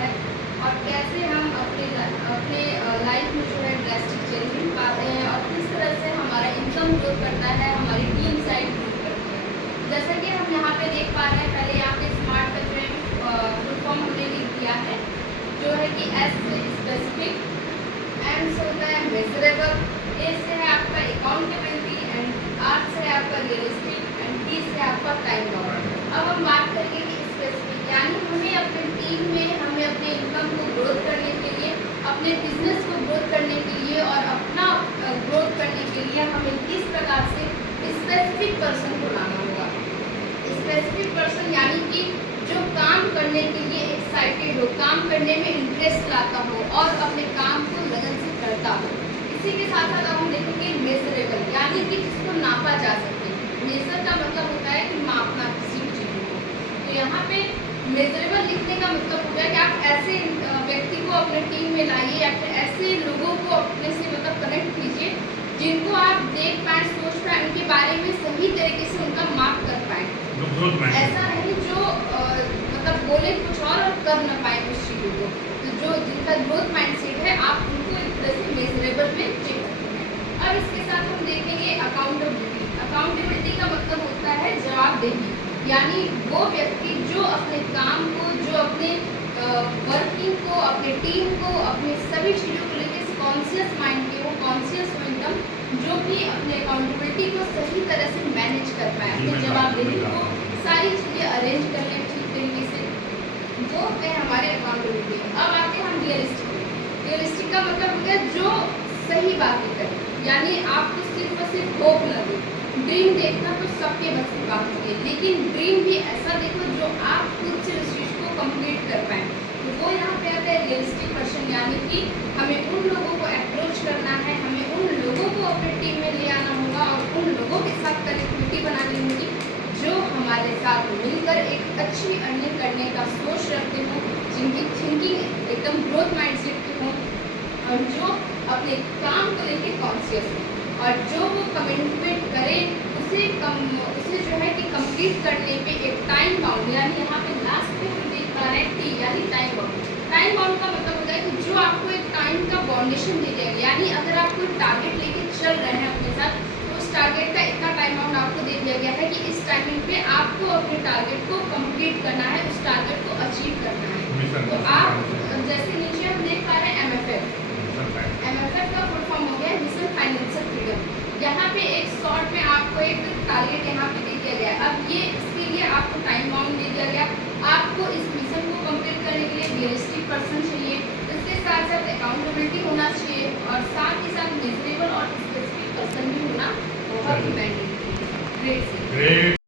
है और कैसे हम अपने लाइफ में जो है ड्रास्टिक चेंजिंग पाते हैं और किस तरह से हमारा इनकम ग्रोथ करता है, हमारी टीम साइड ग्रोथ करती है। जैसा कि हम यहाँ पे देख पा रहे हैं, पहले यहाँ पे स्मार्ट का जो है फुल फॉर्म हमने लिख दिया है, जो है कि एस से स्पेसिफिक, एम से होता है मेजरेबल, ए से है आपका अकाउंटेबिलिटी एंड आर से है आपका रियलिस्टिक एंड टी से आपका टाइम बाउंड। अब हम बात करेंगे कि स्पेसिफिक यानी हमें अपने टीम में हमें अपने इनकम को ग्रोथ करने के लिए, अपने बिजनेस को ग्रोथ करने के लिए और अपना ग्रोथ करने के लिए हमें किस प्रकार से स्पेसिफिक पर्सन को लाना होगा। स्पेसिफिक पर्सन यानी कि जो काम करने के लिए एक्साइटेड हो, काम करने में इंटरेस्ट लाता हो और अपने काम को लगन से करता हो। इसी के साथ साथ हम देखेंगे मेजरेबल यानी कि जिसको नापा जा सके। मेजर का मतलब होता है कि मापना किसी भी चीज़ को। तो यहाँ पे मेजरेबल लिखने का मतलब होता है कि आप ऐसे व्यक्ति को अपने टीम में लाइए या फिर ऐसे लोगों को अपने से मतलब कनेक्ट कीजिए जिनको आप देख पाएँ, सोच पाएँ, उनके बारे में सही तरीके से उनका माप कर पाएँ। ऐसा नहीं जो मतलब बोले कुछ और कर न पाए उस चीज़ों को। तो जो जिनका ग्रोथ माइंडसेट है आप उनको एक तरह से मेजरेबल में चेक करते हैं। अब इसके साथ हम देखेंगे अकाउंटेबिलिटी। अकाउंटेबिलिटी का मतलब होता है जवाबदेही, यानी वो व्यक्ति जो अपने काम को, जो अपने वर्किंग को, अपने टीम को, अपने सभी चीज़ों को लेकर कॉन्शियस माइंड के हो, कॉन्शियस हो एकदम, जो कि अपने अकाउंटेबिलिटी को सही तरह से मैनेज कर पाए, अपनी जवाबदेही को सारी चीज़ें अरेंज कर लें ठीक तरीके से, वो है हमारे अकाउंटेबिलिटी। अब आते हैं हम रियलिस्टिक। रियलिस्टिक का मतलब होता है जो सही बातें करें, यानी आपको सिर्फ और सिर्फ होप न दे। ड्रीम देखना तो सबके बस की बात होती है, लेकिन ड्रीम भी ऐसा देखो जो आप खुद से उस चीज़ को कंप्लीट कर पाएँ। तो वो यहाँ पे आता है रियलिस्टिक पर्सन, यानी कि हमें उन लोगों को अप्रोच करना है, हमें उन लोगों को अपने टीम में ले आना होगा और उन लोगों के साथ कनेक्टिविटी बनानी होगी जो हमारे साथ मिलकर एक अच्छी अर्निंग करने का सोच रखते हों, जिनकी थिंकिंग एकदम ग्रोथ माइंडसेट की हो और जो अपने काम को लेकर कॉन्शियस हो और जो वो कमिटमेंट करें उसे जो है कि कंप्लीट करने पे एक टाइम बाउंड, यानी यहाँ पे लास्ट पे हम देख पा रहे हैं टी यानी टाइम बाउंड। टाइम बाउंड का मतलब होता है कि जो आपको एक टाइम का बाउंडेशन दे देगा, यानी अगर आप कोई टारगेट लेके चल रहे हैं अपने साथ तो उस टारगेट का इतना टाइम बाउंड आपको दे दिया गया है कि इस टाइमिंग पे आपको अपने टारगेट को कंप्लीट करना है, उस टारगेट को अचीव करना है। तो आप जैसे नीचे हम देख पा रहे हैं MFF। MFF का फुल फॉर्म हो गया मिशन फाइनेंशियल फ्रीडम। यहाँ पे एक शॉर्ट में आपको एक टारगेट यहाँ पे दे दिया गया। अब ये इसके लिए आपको टाइम बाउंड दे दिया गया। आपको इस मिशन को कंप्लीट करने के लिए रियलिस्टिक पर्सन चाहिए, इसके साथ साथ अकाउंटेबिलिटी होना चाहिए और साथ ही साथ मेजरेबल और स्पेसिफिक पर्सन भी होना बहुत ही मैंडेटरी है। ग्रेट।